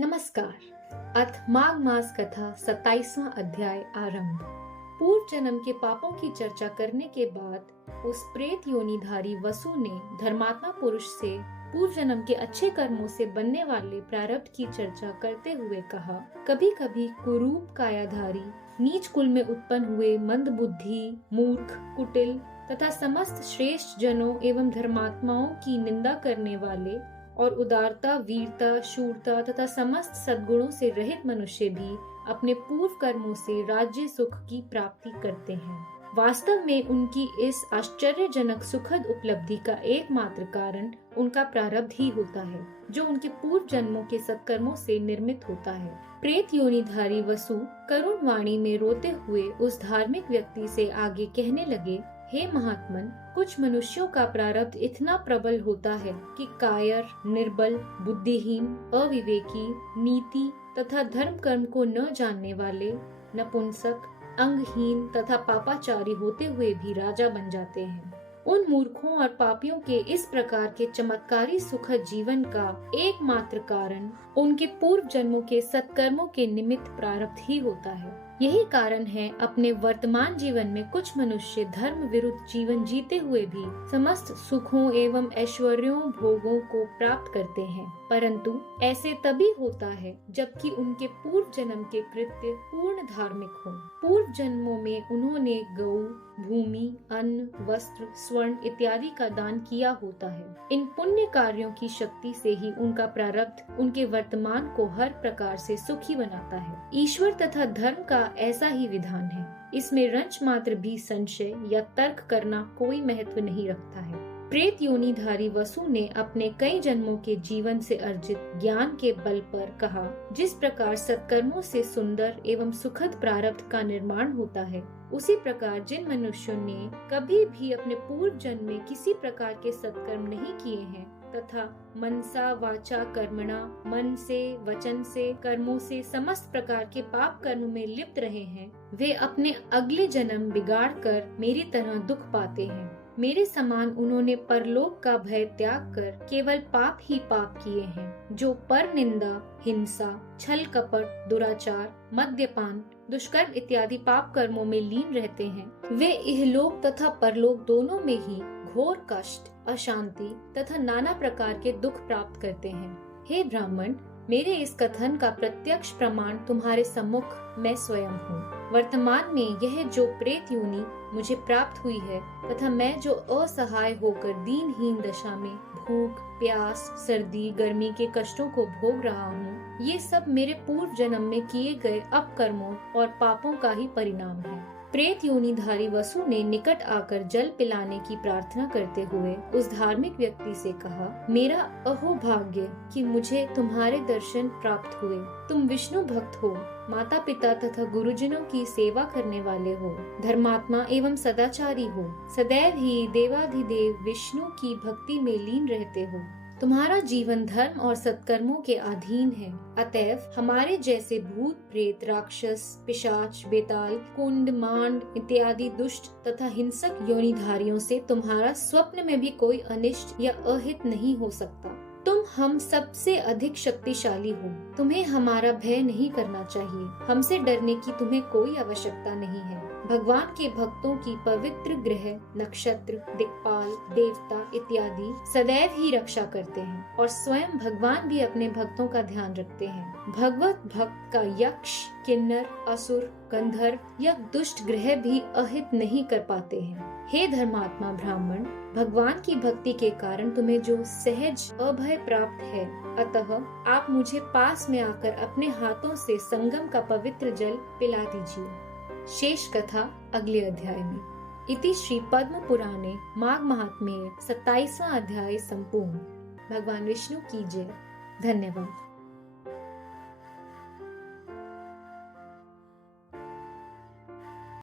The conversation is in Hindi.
नमस्कार। अथ माघ मास कथा 27वां अध्याय आरंभ। पूर्व जन्म के पापों की चर्चा करने के बाद उस प्रेत योनिधारी वसु ने धर्मात्मा पुरुष से पूर्व जन्म के अच्छे कर्मों से बनने वाले प्रारब्ध की चर्चा करते हुए कहा, कभी कभी कुरूप कायाधारी नीच कुल में उत्पन्न हुए मंद बुद्धि, मूर्ख, कुटिल तथा समस्त श्रेष्ठ जनों एवं धर्मात्माओं की निंदा करने वाले और उदारता, वीरता, शूरता तथा समस्त सद्गुणों से रहित मनुष्य भी अपने पूर्व कर्मों से राज्य सुख की प्राप्ति करते हैं। वास्तव में उनकी इस आश्चर्यजनक सुखद उपलब्धि का एकमात्र कारण उनका प्रारब्ध ही होता है, जो उनके पूर्व जन्मों के सत्कर्मों से निर्मित होता है। प्रेत योनिधारी वसु करुण वाणी में रोते हुए उस धार्मिक व्यक्ति से आगे कहने लगे, हे महात्मन, कुछ मनुष्यों का प्रारब्ध इतना प्रबल होता है कि कायर, निर्बल, बुद्धिहीन, अविवेकी, नीति तथा धर्म कर्म को न जानने वाले, नपुंसक, अंगहीन तथा पापाचारी होते हुए भी राजा बन जाते हैं। उन मूर्खों और पापियों के इस प्रकार के चमत्कारी सुखद जीवन का एकमात्र कारण उनके पूर्व जन्मों के सत्कर्मों के निमित्त प्रारब्ध ही होता है। यही कारण है अपने वर्तमान जीवन में कुछ मनुष्य धर्म विरुद्ध जीवन जीते हुए भी समस्त सुखों एवं ऐश्वर्यों भोगों को प्राप्त करते हैं, परंतु ऐसे तभी होता है जबकि उनके पूर्व जन्म के कृत्य पूर्ण धार्मिक हों। पूर्व जन्मों में उन्होंने गौ, भूमि, अन्न, वस्त्र, स्वर्ण इत्यादि का दान किया होता है। इन पुण्य कार्यों की शक्ति से ही उनका प्रारब्ध उनके वर्तमान को हर प्रकार से सुखी बनाता है। ईश्वर तथा धर्म का ऐसा ही विधान है। इसमें रंच मात्र भी संशय या तर्क करना कोई महत्व नहीं रखता है। प्रेत योनिधारी वसु ने अपने कई जन्मों के जीवन से अर्जित ज्ञान के बल पर कहा, जिस प्रकार सत्कर्मों से सुंदर एवं सुखद प्रारब्ध का निर्माण होता है, उसी प्रकार जिन मनुष्यों ने कभी भी अपने पूर्व जन्म में किसी प्रकार के सत्कर्म नहीं किए हैं तथा मनसा वाचा कर्मणा, मन से, वचन से, कर्मों से समस्त प्रकार के पाप कर्म में लिप्त रहे हैं, वे अपने अगले जन्म बिगाड़ कर मेरी तरह दुख पाते हैं। मेरे समान उन्होंने परलोक का भय त्याग कर केवल पाप ही पाप किए हैं, जो पर निंदा, हिंसा, छल कपट, दुराचार, मद्यपान, दुष्कर्म इत्यादि पाप कर्मों में लीन रहते हैं। वे इहलोक तथा परलोक दोनों में ही घोर कष्ट, अशांति तथा नाना प्रकार के दुख प्राप्त करते हैं। हे ब्राह्मण, मेरे इस कथन का प्रत्यक्ष प्रमाण तुम्हारे सम्मुख मैं स्वयं हूँ। वर्तमान में यह जो प्रेत योनि मुझे प्राप्त हुई है तथा मैं जो असहाय होकर दीनहीन दशा में भूख, प्यास, सर्दी, गर्मी के कष्टों को भोग रहा हूँ, ये सब मेरे पूर्व जन्म में किए गए अपकर्मों और पापों का ही परिणाम है। प्रेत योनिधारी वसु ने निकट आकर जल पिलाने की प्रार्थना करते हुए उस धार्मिक व्यक्ति से कहा, मेरा अहो भाग्य कि मुझे तुम्हारे दर्शन प्राप्त हुए। तुम विष्णु भक्त हो, माता पिता तथा गुरुजनों की सेवा करने वाले हो, धर्मात्मा एवं सदाचारी हो, सदैव ही देवाधिदेव विष्णु की भक्ति में लीन रहते हो। तुम्हारा जीवन धर्म और सत्कर्मों के अधीन है। अतएव हमारे जैसे भूत, प्रेत, राक्षस, पिशाच, बेताल, कुंड, मांड इत्यादि दुष्ट तथा हिंसक योनिधारियों से तुम्हारा स्वप्न में भी कोई अनिष्ट या अहित नहीं हो सकता। तुम हम सबसे अधिक शक्तिशाली हो। तुम्हें हमारा भय नहीं करना चाहिए। हमसे डरने की तुम्हें कोई आवश्यकता नहीं है। भगवान के भक्तों की पवित्र ग्रह, नक्षत्र, दिक्पाल, देवता इत्यादि सदैव ही रक्षा करते हैं और स्वयं भगवान भी अपने भक्तों का ध्यान रखते हैं। भगवत भक्त का यक्ष, किन्नर, असुर, गंधर्व या दुष्ट ग्रह भी अहित नहीं कर पाते हैं। हे धर्मात्मा ब्राह्मण, भगवान की भक्ति के कारण तुम्हें जो सहज अभय प्राप्त है, अतः आप मुझे पास में आकर अपने हाथों से संगम का पवित्र जल पिला दीजिए। शेष कथा अगले अध्याय में। इति श्री पद्म पुराणे माघ महात्म्ये 27वां अध्याय संपूर्ण। भगवान विष्णु की जय। धन्यवाद।